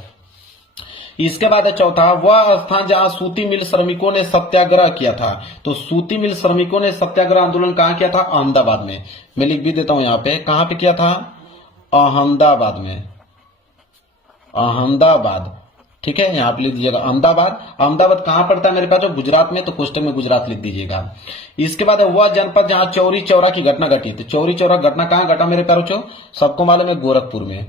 इसके बाद है चौथा, वह स्थान जहां सूती मिल श्रमिकों ने सत्याग्रह किया था। तो सूती मिल श्रमिकों ने सत्याग्रह आंदोलन कहां किया था? अहमदाबाद में। मैं लिख भी देता हूं यहाँ पे, कहां पे किया था? अहमदाबाद में। अहमदाबाद, ठीक है, यहाँ पे लिख दीजिएगा अहमदाबाद। अहमदाबाद कहां पड़ता है मेरे पास? गुजरात में। तो कोष्टक में गुजरात लिख दीजिएगा। इसके बाद वह जनपद जहां चौरी चौरा की घटना घटी। तो चौरी चौरा घटना कहां घटा मेरे प्यारे बच्चों? सबको मालूम है गोरखपुर में।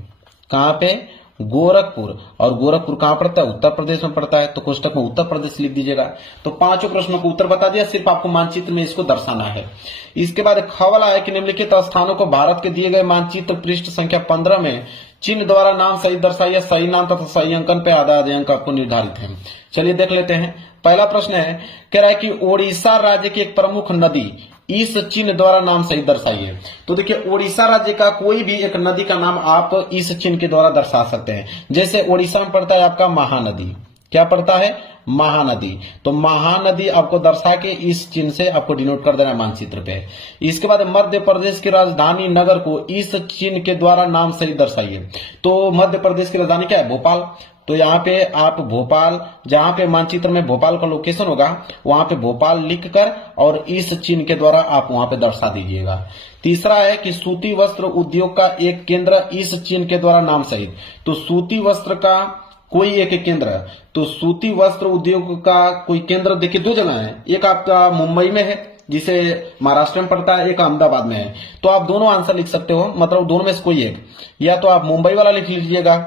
कहां पे? गोरखपुर। और गोरखपुर कहां पड़ता है? उत्तर प्रदेश में पड़ता है। तो कोष्टक में उत्तर प्रदेश लिख दीजिएगा। तो पांचों प्रश्नों को उत्तर बता दिया, सिर्फ आपको मानचित्र में इसको दर्शाना है। इसके बाद खवाला है कि निम्नलिखित स्थानों को भारत के दिए गए मानचित्र पृष्ठ संख्या 15 में चिन्ह द्वारा नाम सही दर्शाइए। सही नाम तथा सही अंकन पे आधा आधे अंक आपको निर्धारित है। चलिए देख लेते हैं। पहला प्रश्न है, कह रहा है कि ओडिशा राज्य की एक प्रमुख नदी इस चिन्ह द्वारा नाम सही दर्शाइए। तो देखिए ओडिशा राज्य का कोई भी एक नदी का नाम आप इस चिन्ह के द्वारा दर्शा सकते हैं। जैसे ओडिशा में पड़ता है आपका महानदी। क्या पड़ता है? महानदी। तो महानदी आपको दर्शा के इस चिन्ह से आपको डिनोट कर देना है मानचित्र पे। इसके बाद मध्य प्रदेश की राजधानी नगर को इस चिन्ह के द्वारा नाम सहित दर्शाइए। तो मध्य प्रदेश की राजधानी क्या है? भोपाल। तो यहाँ पे आप भोपाल, जहां पे मानचित्र में भोपाल का लोकेशन होगा वहां पे भोपाल लिखकर और इस चिन्ह के द्वारा आप वहां पे दर्शा दीजिएगा। तीसरा है कि सूती वस्त्र उद्योग का एक केंद्र इस चिन्ह के द्वारा नाम सहित। तो सूती वस्त्र का कोई एक केंद्र, तो सूती वस्त्र उद्योग का कोई केंद्र देखिए दो जगह है, एक आपका मुंबई में है जिसे महाराष्ट्र में पड़ता है, एक अहमदाबाद में है। तो आप दोनों आंसर लिख सकते हो, मतलब दोनों में से कोई एक, या तो आप मुंबई वाला लिख लीजिएगा,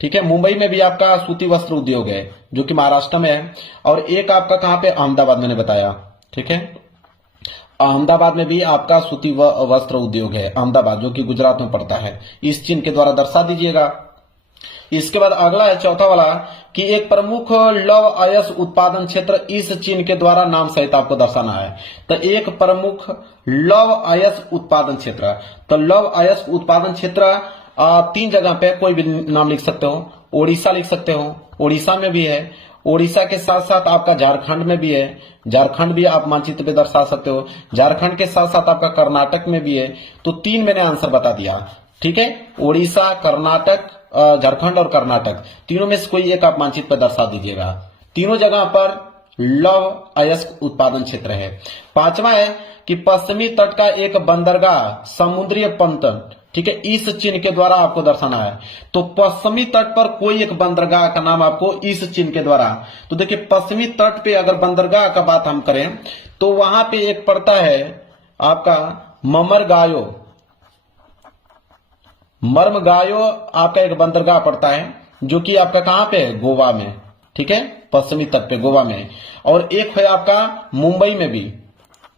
ठीक है। मुंबई में भी आपका सूती वस्त्र उद्योग है जो कि महाराष्ट्र में है, और एक आपका कहां पे? अहमदाबाद मैंने बताया, ठीक है। अहमदाबाद में भी आपका सूती वस्त्र उद्योग है, अहमदाबाद जो कि गुजरात में पड़ता है। इस चिन्ह के द्वारा दर्शा दीजिएगा। इसके बाद अगला है चौथा वाला कि एक प्रमुख लौह अयस्क उत्पादन क्षेत्र इस चिन्ह के द्वारा नाम सहित आपको दर्शाना है। तो एक प्रमुख लौह अयस्क उत्पादन क्षेत्र, तो लौह अयस्क उत्पादन क्षेत्र तीन जगह पे कोई भी नाम लिख सकते हो। ओडिशा लिख सकते हो, ओडिशा में भी है। ओडिशा के साथ साथ आपका झारखंड में भी है, झारखंड भी आप मानचित्र पे दर्शा सकते हो। झारखंड के साथ साथ आपका कर्नाटक में भी है। तो तीन मैंने आंसर बता दिया, ठीक है। ओडिशा, कर्नाटक, झारखंड और कर्नाटक, तीनों में से कोई एक आप मानचित्र पर दर्शा दीजिएगा। तीनों जगह पर लौह अयस्क उत्पादन क्षेत्र है। पांचवा है कि पश्चिमी तट का एक बंदरगाह समुद्री पंतन, ठीक है, इस चिन्ह के द्वारा आपको दर्शाना है। तो पश्चिमी तट पर कोई एक बंदरगाह का नाम आपको इस चिन्ह के द्वारा, तो देखिए पश्चिमी तट पे अगर बंदरगाह का बात हम करें तो वहां पे एक पड़ता है आपका मर्मगायो आपका एक बंदरगाह पड़ता है जो कि आपका कहां पे है? गोवा में, ठीक है, पश्चिमी तट पे गोवा में। और एक है आपका मुंबई में भी,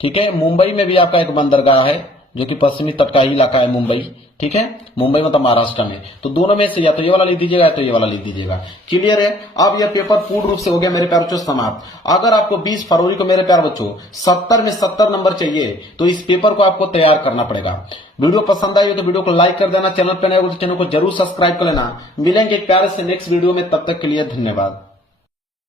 ठीक है, मुंबई में भी आपका एक बंदरगाह है जो कि पश्चिमी तट का ही इलाका है मुंबई, ठीक है, मुंबई मतलब महाराष्ट्र में। तो दोनों में से या तो ये वाला लिख दीजिएगा या तो ये वाला लिख दीजिएगा। क्लियर है? अब यह पेपर पूर्ण रूप से हो गया मेरे प्यारे बच्चों समाप्त। अगर आपको 20 फरवरी को मेरे प्यारे बच्चों 70 में 70 नंबर चाहिए तो इस पेपर को आपको तैयार करना पड़ेगा। वीडियो पसंद आई हो तो वीडियो को लाइक कर देना, चैनल पर नए हो तो चैनल को जरूर सब्सक्राइब कर लेना। मिलेंगे एक प्यारे से नेक्स्ट वीडियो में, तब तक के लिए धन्यवाद।